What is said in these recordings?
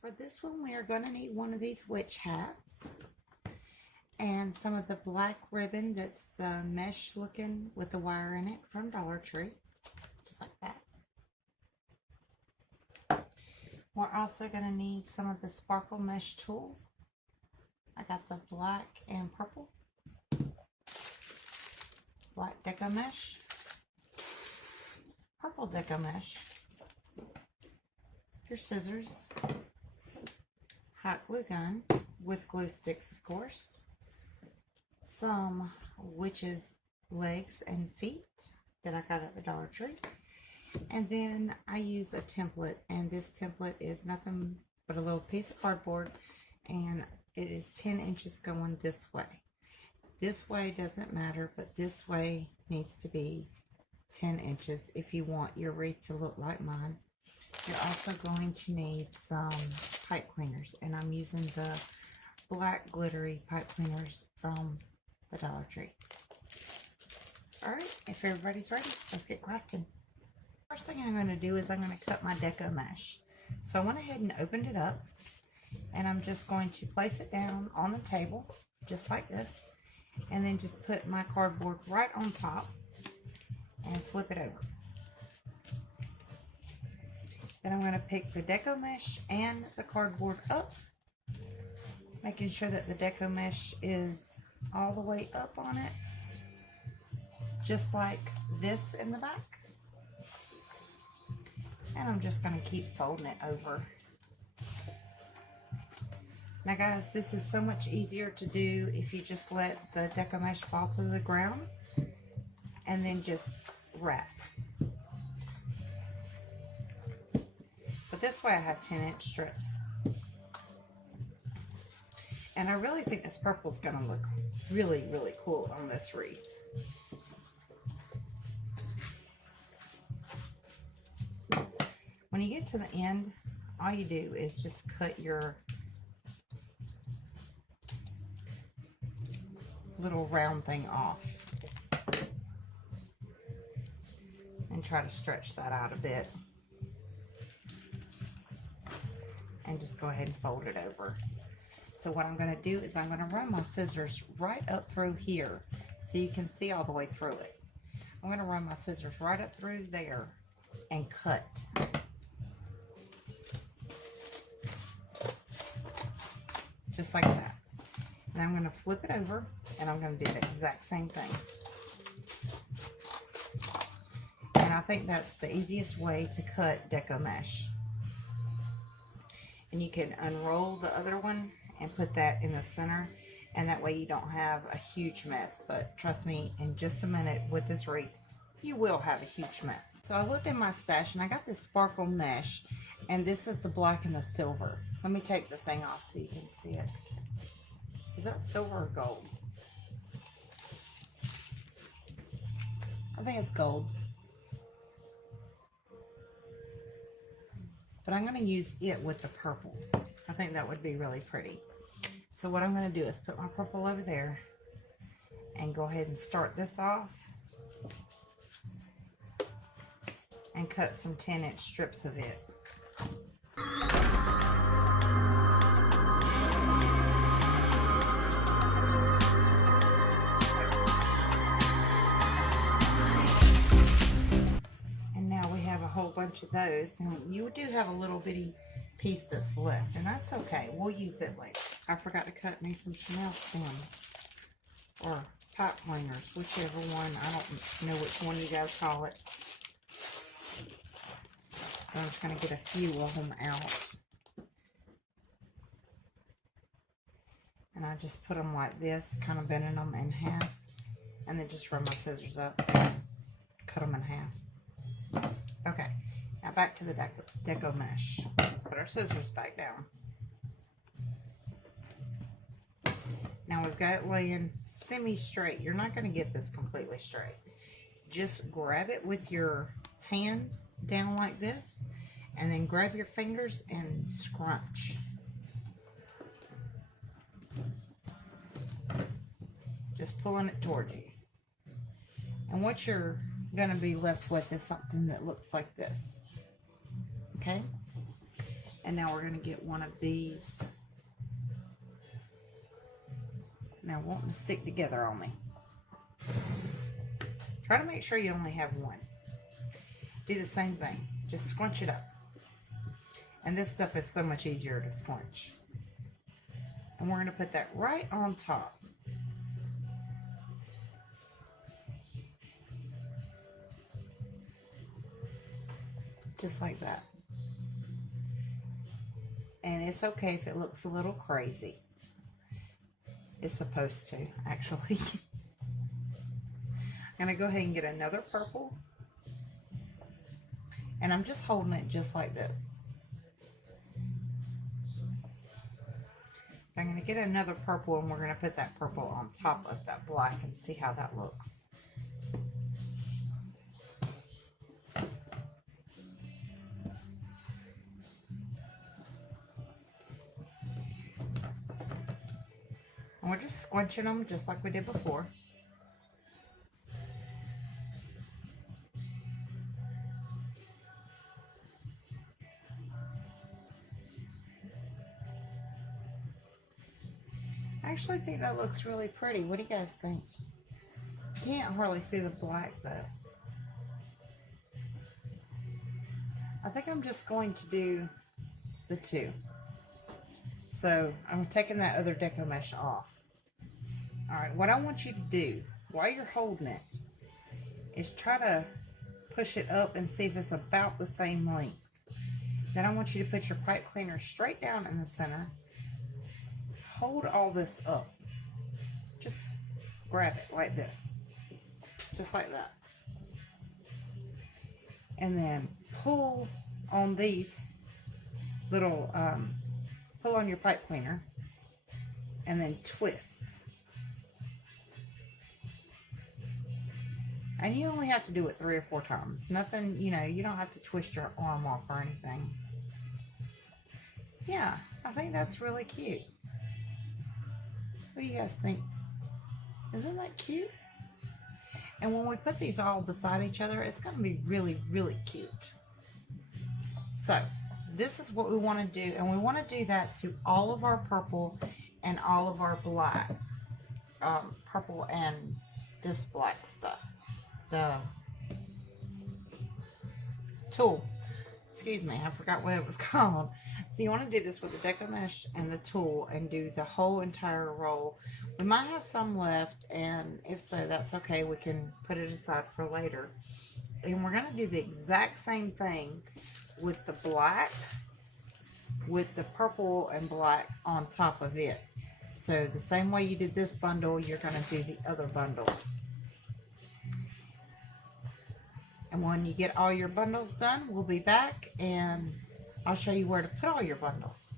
For this one, we are going to need one of these witch hats and some of the black ribbon that's the mesh looking with the wire in it from Dollar Tree, just like that. We're also going to need some of the sparkle mesh tool. I got the black and purple, black deco mesh, purple deco mesh, your scissors, hot glue gun with glue sticks, of course, some witches legs and feet that I got at the Dollar Tree, and then I use a template, and this template is nothing but a little piece of cardboard, and it is 10 inches going this way. This way doesn't matter, but this way needs to be 10 inches if you want your wreath to look like mine. You're also going to need some pipe cleaners, and I'm using the black glittery pipe cleaners from the Dollar Tree. Alright, if everybody's ready, let's get crafting. First thing I'm going to do is I'm going to cut my deco mesh. So I went ahead and opened it up, and I'm just going to place it down on the table, just like this, and then just put my cardboard right on top and flip it over. Then I'm going to pick the deco mesh and the cardboard up, making sure that the deco mesh is all the way up on it, just like this in the back. And I'm just going to keep folding it over. Now guys, this is so much easier to do if you just let the deco mesh fall to the ground and then just wrap. But this way I have 10-inch strips. And I really think this purple is going to look really, really cool on this wreath. When you get to the end, all you do is just cut your little round thing off. And try to stretch that out a bit. And just go ahead and fold it over. So what I'm going to do is I'm going to run my scissors right up through here so you can see all the way through it. I'm going to run my scissors right up through there and cut. Just like that. And I'm going to flip it over and I'm going to do the exact same thing. And I think that's the easiest way to cut deco mesh. And you can unroll the other one and put that in the center, and that way you don't have a huge mess. But trust me, in just a minute with this wreath, you will have a huge mess. So I looked in my stash and I got this sparkle mesh, and this is the black and the silver. Let me take the thing off so you can see it. Is that silver or gold? I think it's gold. But I'm going to use it with the purple. I think that would be really pretty. So what I'm going to do is put my purple over there and go ahead and start this off and cut some 10-inch strips of it. Whole bunch of those, and you do have a little bitty piece that's left, and that's okay. We'll use it later. I forgot to cut me some Chanel stems or pipe cleaners, whichever one. I don't know which one you guys call it. So I'm just going to get a few of them out, and I just put them like this, kind of bending them in half, and then just run my scissors up, cut them in half. Okay, now back to the deco mesh. Let's put our scissors back down. we've got it laying semi-straight. You're not going to get this completely straight. Just grab it with your hands down like this, and then grab your fingers and scrunch. Just pulling it towards you. And what you're going to be left with is something that looks like this. Okay? And now we're going to get one of these. Now, wanting to stick together on me. Try to make sure you only have one. Do the same thing. Just scrunch it up. And this stuff is so much easier to scrunch. And we're going to put that right on top. Just like that. And it's okay if it looks a little crazy. It's supposed to, actually. I'm going to go ahead and get another purple. And I'm just holding it just like this. I'm going to get another purple, and we're going to put that purple on top of that black and see how that looks. And we're just squinching them just like we did before. I actually think that looks really pretty. What do you guys think? Can't hardly see the black, but I think I'm just going to do the two. So I'm taking that other deco mesh off. Alright, what I want you to do while you're holding it is try to push it up and see if it's about the same length. Then I want you to put your pipe cleaner straight down in the center. Hold all this up. Just grab it like this. Just like that. And then pull on these little, pull on your pipe cleaner. And then twist. And you only have to do it 3 or 4 times. Nothing, you know, you don't have to twist your arm off or anything. Yeah, I think that's really cute. What do you guys think? Isn't that cute? And when we put these all beside each other, it's going to be really, really cute. So, this is what we want to do. And we want to do that to all of our purple and all of our black. Purple and this black stuff. The tool. Excuse me, I forgot what it was called. So you want to do this with the deco mesh and the tool and do the whole entire roll. We might have some left, and if so, that's okay. We can put it aside for later. And we're going to do the exact same thing with the black, with the purple and black on top of it. So the same way you did this bundle, you're going to do the other bundles. And when you get all your bundles done, we'll be back and I'll show you where to put all your bundles.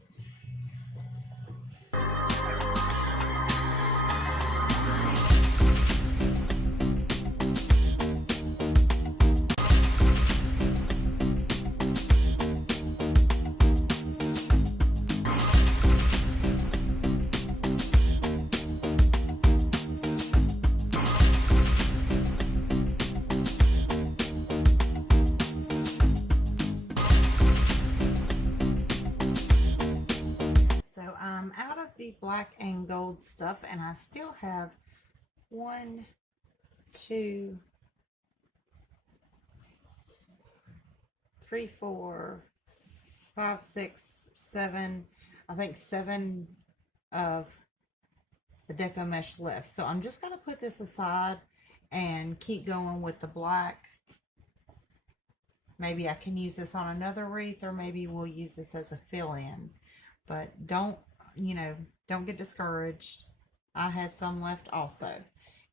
Black and gold stuff, and I still have 1, 2, 3, 4, 5, 6, 7, I think 7 of the deco mesh left. So I'm just going to put this aside and keep going with the black. Maybe I can use this on another wreath, or maybe we'll use this as a fill-in. But don't, you know, don't get discouraged. I had some left also.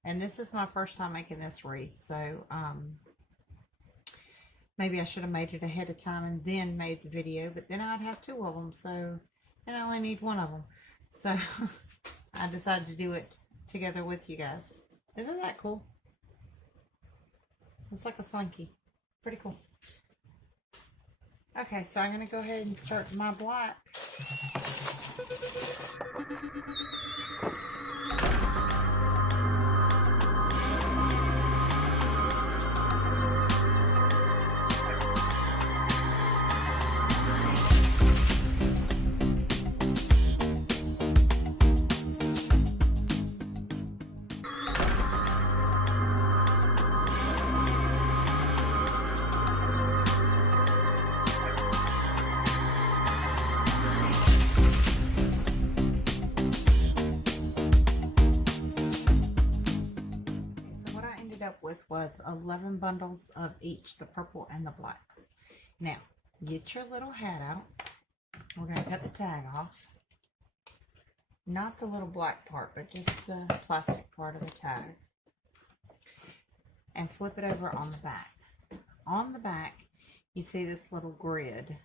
And this is my first time making this wreath. So, maybe I should have made it ahead of time and then made the video. But then I'd have 2 of them. So, and I only need 1 of them. So, I I decided to do it together with you guys. Isn't that cool? It's like a slinky. Pretty cool. Okay, so I'm going to go ahead and start my black. Up with was 11 bundles of each, the purple and the black. Now get your little hat out. We're going to cut the tag off, not the little black part, but just the plastic part of the tag, and flip it over on the back. On the back you see this little grid,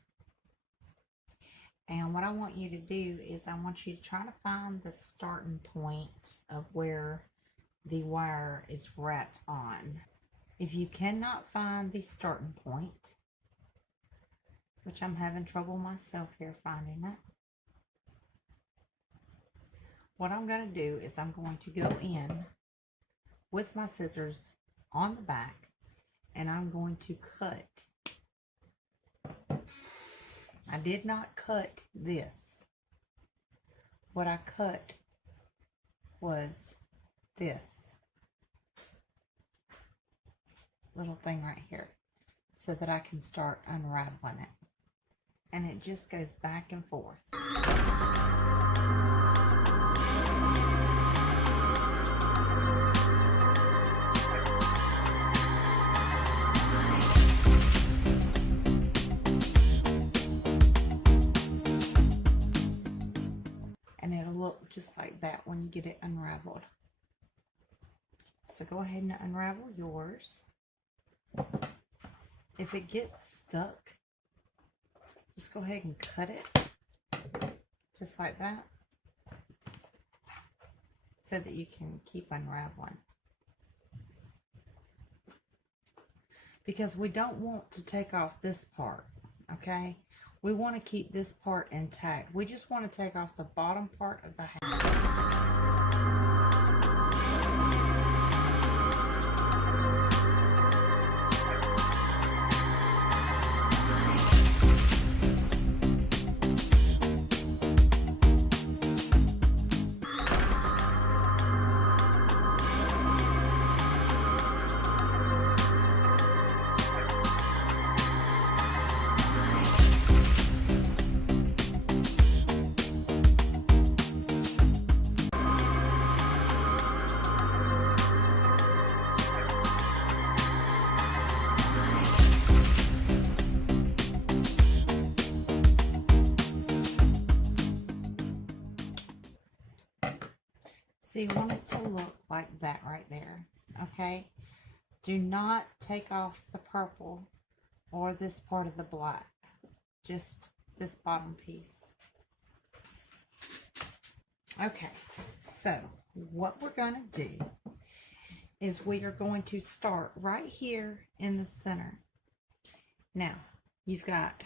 and what I want you to do is I want you to try to find the starting point of where the wire is wrapped on. If you cannot find the starting point, which I'm having trouble myself here finding it, what I'm going to do is I'm going to go in with my scissors on the back, and I'm going to cut. I did not cut this. What I cut was this little thing right here, so that I can start unraveling it, and it just goes back and forth. And it'll look just like that when you get it unraveled. So go ahead and unravel yours. If it gets stuck, just go ahead and cut it, just like that, so that you can keep unraveling. Because we don't want to take off this part, okay? We want to keep this part intact. We just want to take off the bottom part of the hat. So you want it to look like that right there, okay? Do not take off the purple or this part of the black, just this bottom piece. Okay, so what we're going to do is we are going to start right here in the center. Now, you've got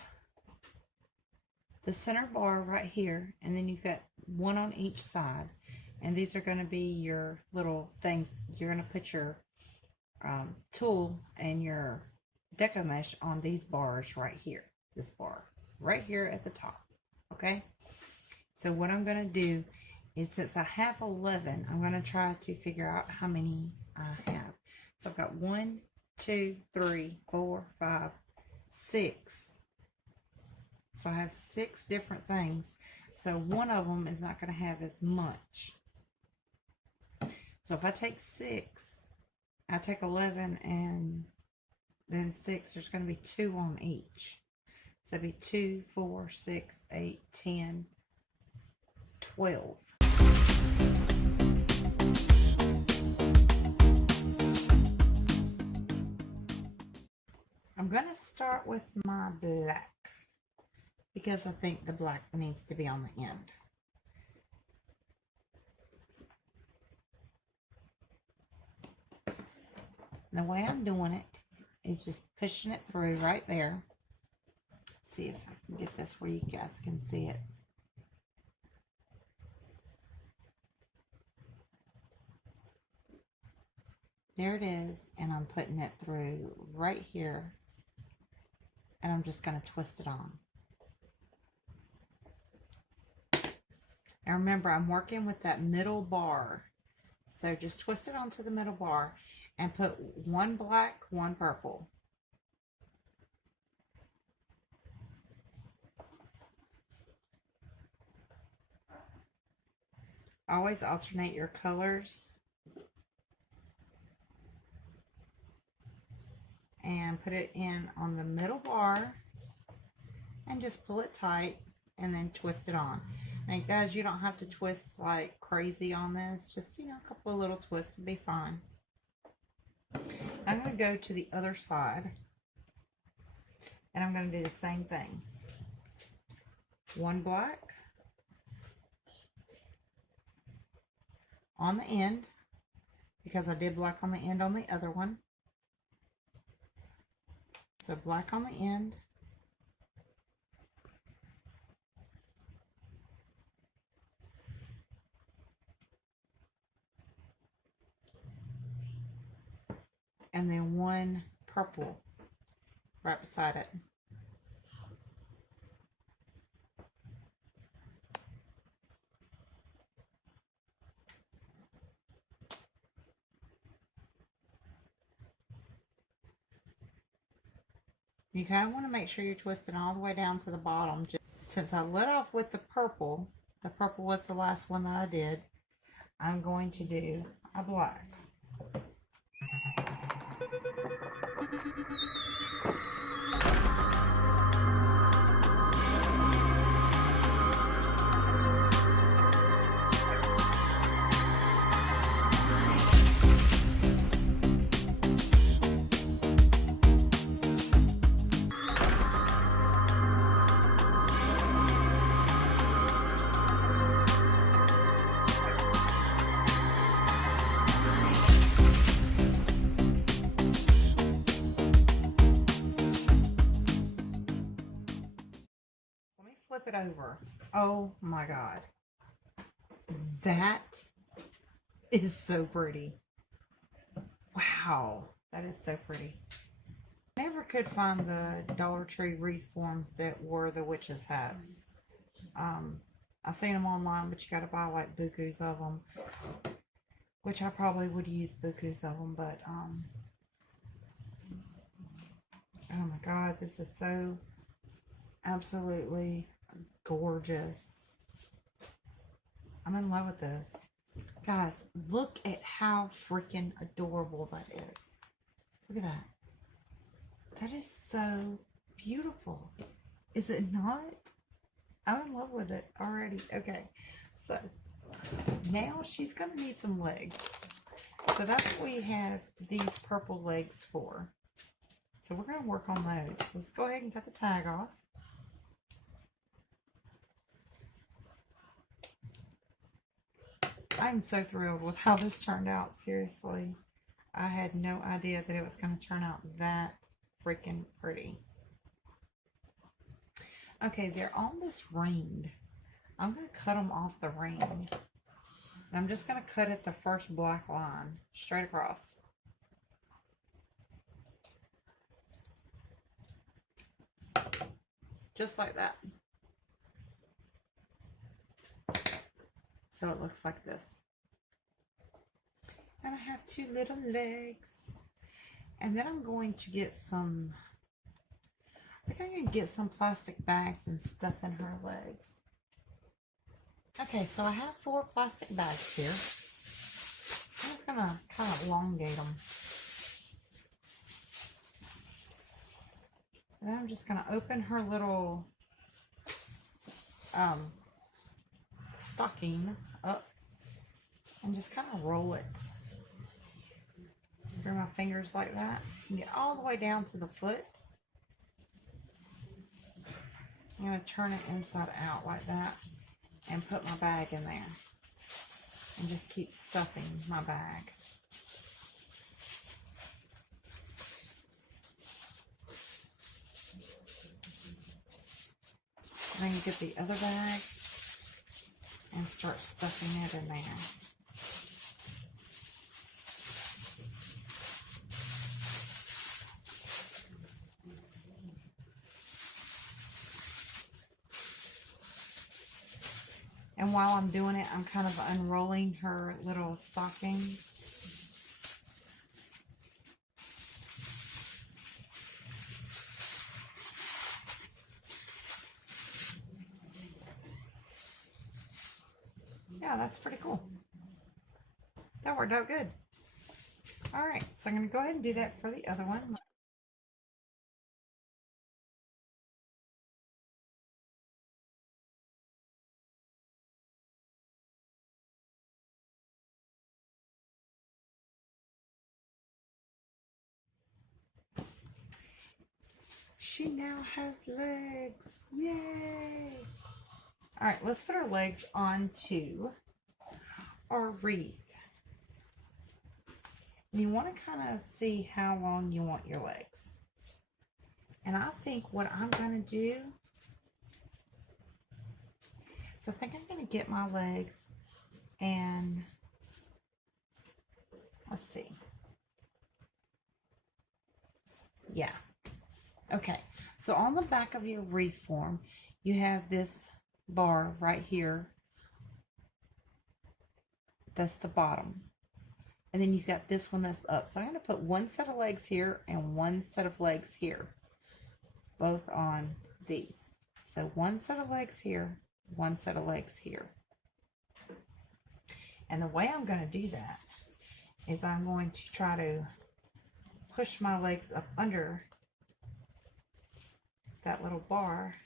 the center bar right here, and then you've got one on each side. And these are going to be your little things. You're going to put your tool and your deco mesh on these bars right here. This bar right here at the top. Okay. So what I'm going to do is, since I have 11, I'm going to try to figure out how many I have. So I've got 1, 2, 3, 4, 5, 6. So I have 6 different things. So one of them is not going to have as much. So if I take 6, I take 11 and then 6, there's going to be 2 on each. So it'd be 2, 4, 6, 8, 10, 12. I'm going to start with my black, because I think the black needs to be on the end. And the way I'm doing it is just pushing it through right there. Let's see if I can get this where you guys can see it. There it is, and I'm putting it through right here, and I'm just going to twist it on. And remember, I'm working with that middle bar, so just twist it onto the middle bar and put one black, one purple. Always alternate your colors. And put it in on the middle bar and just pull it tight and then twist it on. And guys, you don't have to twist like crazy on this. Just, you know, a couple of little twists will be fine. I'm going to go to the other side and I'm going to do the same thing. One black on the end, because I did black on the end on the other one. So black on the end. And then one purple right beside it. You kind of want to make sure you're twisting all the way down to the bottom. Since I let off with the purple was the last one that I did, I'm going to do a black. Flip it over. Oh my God. That is so pretty. Wow. That is so pretty. I never could find the Dollar Tree wreath forms that were the witches' hats. I've seen them online, but you got to buy like bukus of them. Which I probably would use bukus of them, but oh my God, this is so absolutely gorgeous. I'm in love with this. Guys, look at how freaking adorable that is. Look at that. That is so beautiful. Is it not? I'm in love with it already. Okay, so now she's going to need some legs. So that's what we have these purple legs for. So we're going to work on those. Let's go ahead and cut the tag off. I'm so thrilled with how this turned out. Seriously, I had no idea that it was going to turn out that freaking pretty. Okay, they're on this ring. I'm going to cut them off the ring. And I'm just going to cut it the first black line straight across. Just like that. So it looks like this. And I have two little legs. And then I'm going to get some, I think I'm going to get some plastic bags and stuff in her legs. Okay, so I have 4 plastic bags here. I'm just going to kind of elongate them. And I'm just going to open her little stocking up and just kind of roll it through my fingers like that and get all the way down to the foot. I'm going to turn it inside out like that and put my bag in there and just keep stuffing my bag. I can get the other bag and start stuffing it in there. And while I'm doing it, I'm kind of unrolling her little stocking. Yeah, that's pretty cool. That worked out good. All right, so I'm going to go ahead and do that for the other one. She now has legs. Yay! All right, let's put our legs onto our wreath. You want to kind of see how long you want your legs. And I think what I'm going to do, so I think I'm going to get my legs and let's see. Yeah. Okay. So on the back of your wreath form, you have this bar right here. That's the bottom. And then you've got this one that's up. So I'm going to put one set of legs here and one set of legs here. Both on these. So one set of legs here, one set of legs here. And the way I'm going to do that is I'm going to try to push my legs up under that little bar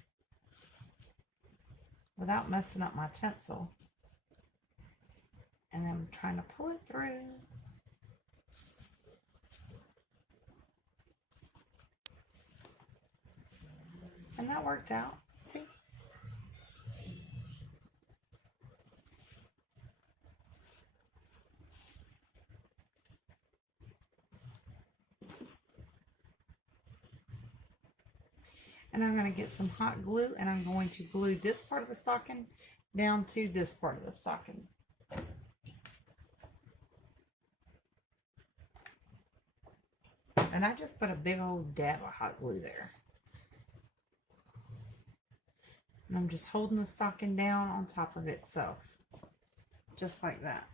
without messing up my tinsel. And I'm trying to pull it through. And that worked out. See? And I'm going to get some hot glue and I'm going to glue this part of the stocking down to this part of the stocking. And I just put a big old dab of hot glue there. And I'm just holding the stocking down on top of itself. Just like that.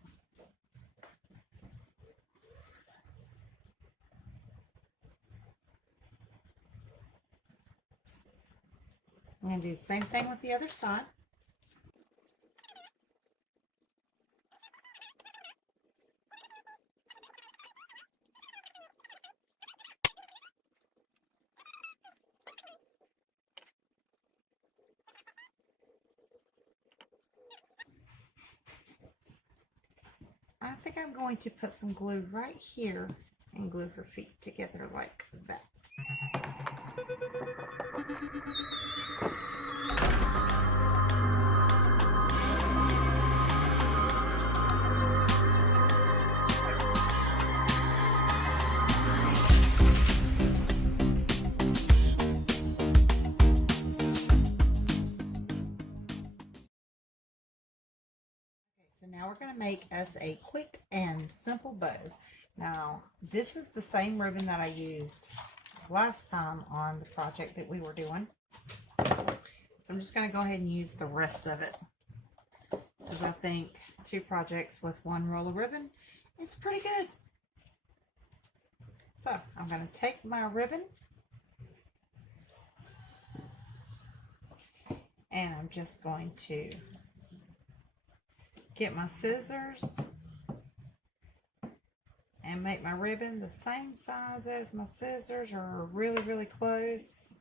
I'm going to do the same thing with the other side. I think I'm going to put some glue right here and glue her feet together like that. So now we're going to make us a quick and simple bow. Now, this is the same ribbon that I used last time on the project that we were doing. So I'm just going to go ahead and use the rest of it. Because I think 2 projects with 1 roll of ribbon is pretty good. So I'm going to take my ribbon and I'm just going to get my scissors and make my ribbon the same size as my scissors, or really close.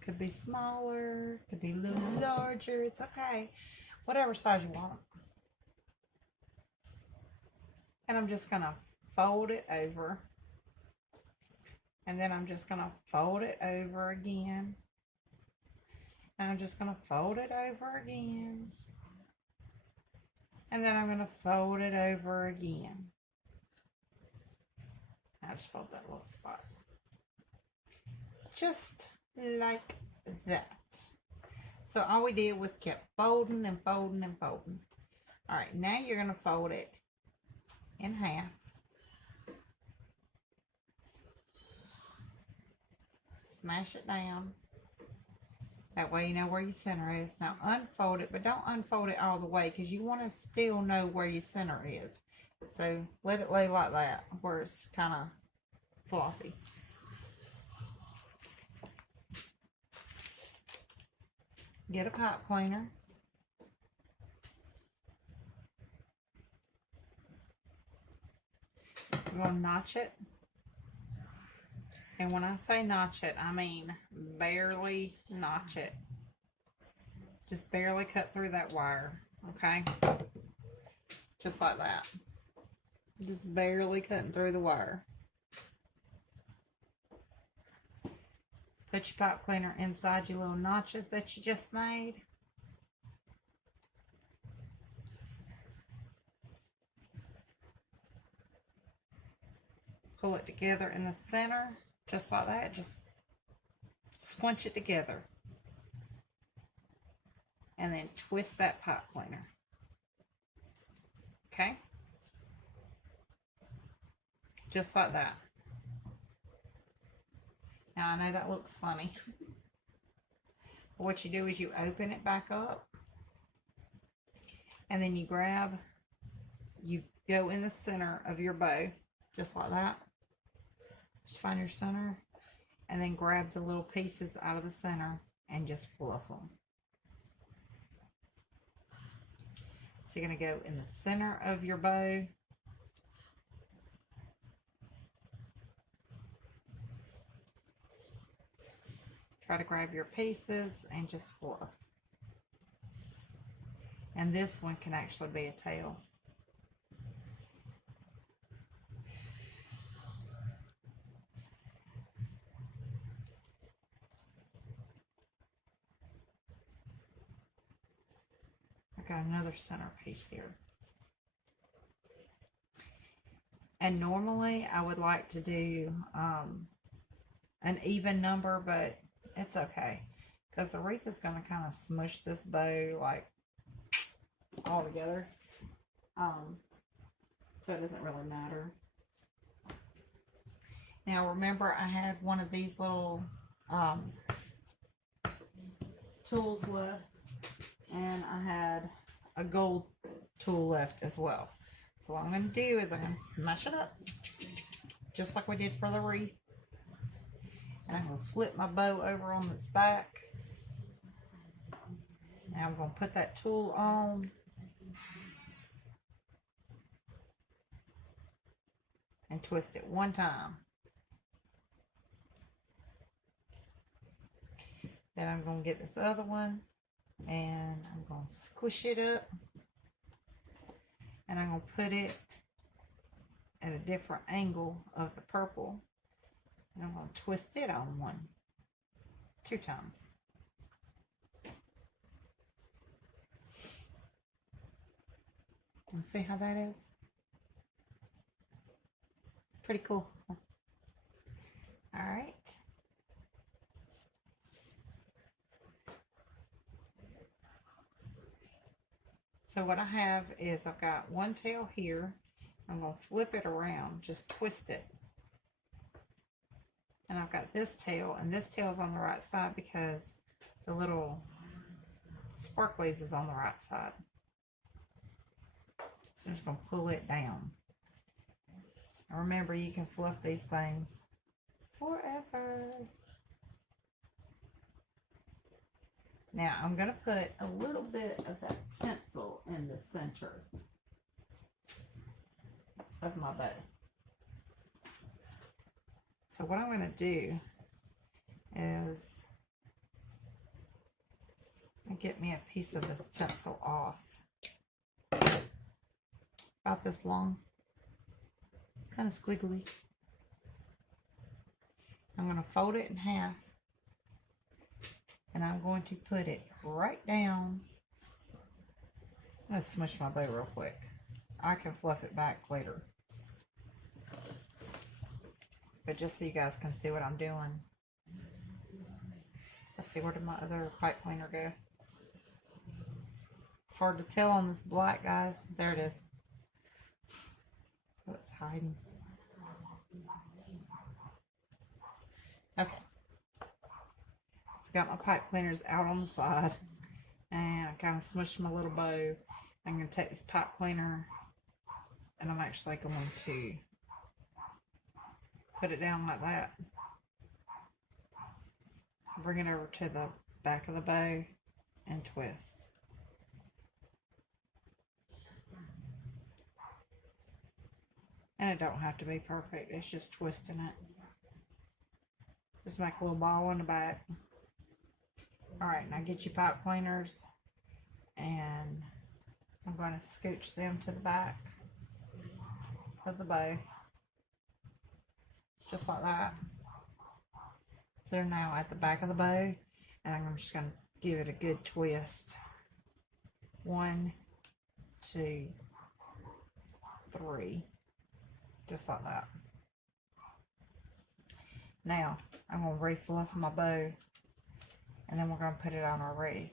Could be smaller, could be a little larger, it's okay. Whatever size you want. And I'm just going to fold it over. And then I'm just going to fold it over again. And I'm just going to fold it over again. And then I'm going to fold it over again. I'll just fold that little spot. Just like that. So all we did was kept folding and folding and folding. All right, now you're going to fold it in half. Smash it down. That way you know where your center is. Now unfold it, but don't unfold it all the way because you want to still know where your center is. So let it lay like that where it's kind of floppy. Get a pipe cleaner. We're going to notch it. And when I say notch it, I mean barely notch it. Just barely cut through that wire, okay? Just like that. Just barely cutting through the wire. Put your pipe cleaner inside your little notches that you just made. Pull it together in the center. Just like that, just squinch it together. And then twist that pipe cleaner. Okay? Just like that. Now I know that looks funny. What you do is you open it back up. And then you go in the center of your bow. Just like that. Just find your center and then grab the little pieces out of the center and just fluff them. So you're going to go in the center of your bow. Try to grab your pieces and just fluff. And this one can actually be a tail. Got another centerpiece here. And normally I would like to do an even number, but it's okay because the wreath is going to kind of smush this bow like all together, so it doesn't really matter. Now remember, I had one of these little tools left, and I had a gold tool left as well. So what I'm going to do is I'm going to smash it up just like we did for the wreath, and I'm going to flip my bow over on its back. Now I'm going to put that tool on and twist it one time. Then I'm going to get this other one and I'm going to squish it up, and I'm going to put it at a different angle of the purple, and I'm going to twist it on two times. And see how that is? Pretty cool. All right. So what I have is I've got one tail here. I'm going to flip it around, just twist it. And I've got this tail, and this tail is on the right side because the little sparklies is on the right side. So I'm just going to pull it down. And remember, you can fluff these things forever. Now I'm going to put a little bit of that tinsel in the center of my bow. So what I'm going to do is get me a piece of this tinsel off. About this long, kind of squiggly. I'm going to fold it in half, and I'm going to put it right down. I'm going to smush my bow real quick. I can fluff it back later, but just so you guys can see what I'm doing. Let's see, where did my other pipe cleaner go? hard to tell on this black, guys. There it is. Oh, it's hiding. Okay. So got my pipe cleaners out on the side. And I kind of smushed my little bow. I'm going to take this pipe cleaner and I'm actually going to put it down like that. Bring it over to the back of the bow and twist. And it don't have to be perfect, it's just twisting it. Just make a little ball in the back. Alright, now get your pipe cleaners and I'm going to scooch them to the back of the bow. Just like that. So they're now at the back of the bow and I'm just going to give it a good twist. 1, 2, 3. Just like that. Now, I'm going to refluff my bow and then we're going to put it on our wreath.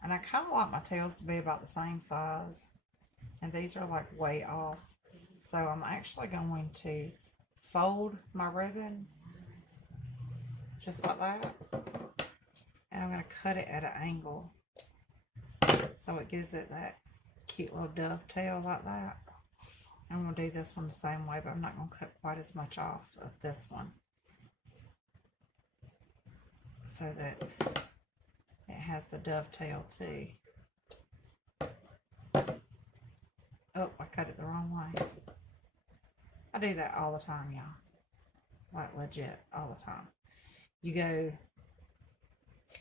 And I kind of want my tails to be about the same size. And these are like way off. So I'm actually going to fold my ribbon just like that. And I'm going to cut it at an angle. So it gives it that cute little dovetail like that. I'm going to do this one the same way, but I'm not going to cut quite as much off of this one. So that it has the dovetail too. Oh, I cut it the wrong way. I do that all the time, y'all. Like legit, all the time. You go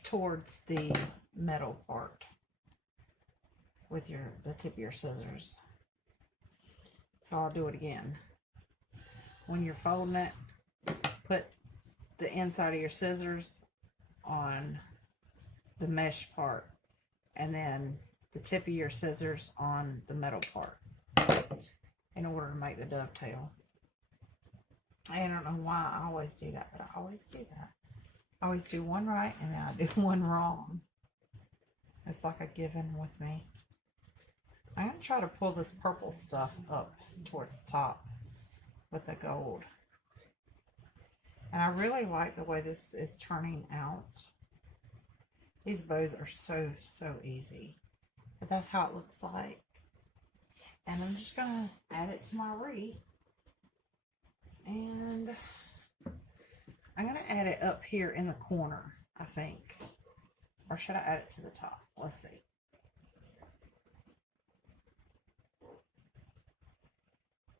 towards the metal part with the tip of your scissors. So I'll do it again. When you're folding it, put the inside of your scissors on the mesh part and then the tip of your scissors on the metal part in order to make the dovetail. I don't know why I always do that, but I always do that. I always do one right and then I do one wrong. It's like a given with me. I'm going to try to pull this purple stuff up towards the top with the gold. And I really like the way this is turning out. These bows are so easy. But that's how it looks like. And I'm just going to add it to my wreath. And I'm going to add it up here in the corner, I think. Or should I add it to the top? Let's see.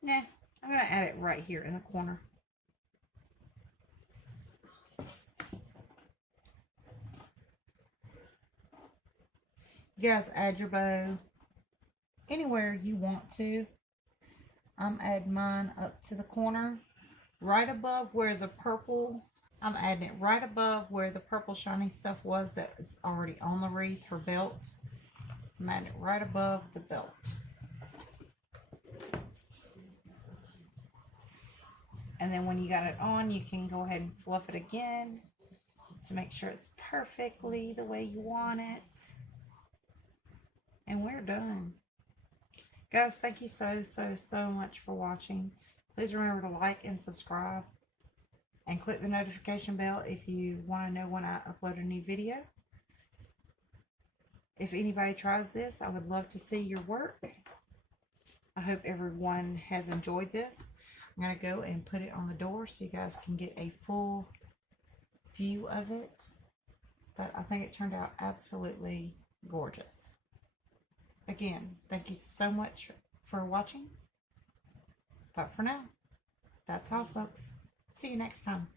Nah, I'm going to add it right here in the corner. You guys add your bow anywhere you want to. I'm adding mine up to the corner, right above where the purple, I'm adding it right above where the purple shiny stuff was that is already on the wreath, her belt. I'm adding it right above the belt. And then when you got it on, you can go ahead and fluff it again to make sure it's perfectly the way you want it. And we're done. Guys, thank you so much for watching. Please remember to like and subscribe. And click the notification bell if you want to know when I upload a new video. If anybody tries this, I would love to see your work. I hope everyone has enjoyed this. I'm going to go and put it on the door so you guys can get a full view of it. But I think it turned out absolutely gorgeous. Again, thank you so much for watching. But for now, that's all, folks. See you next time.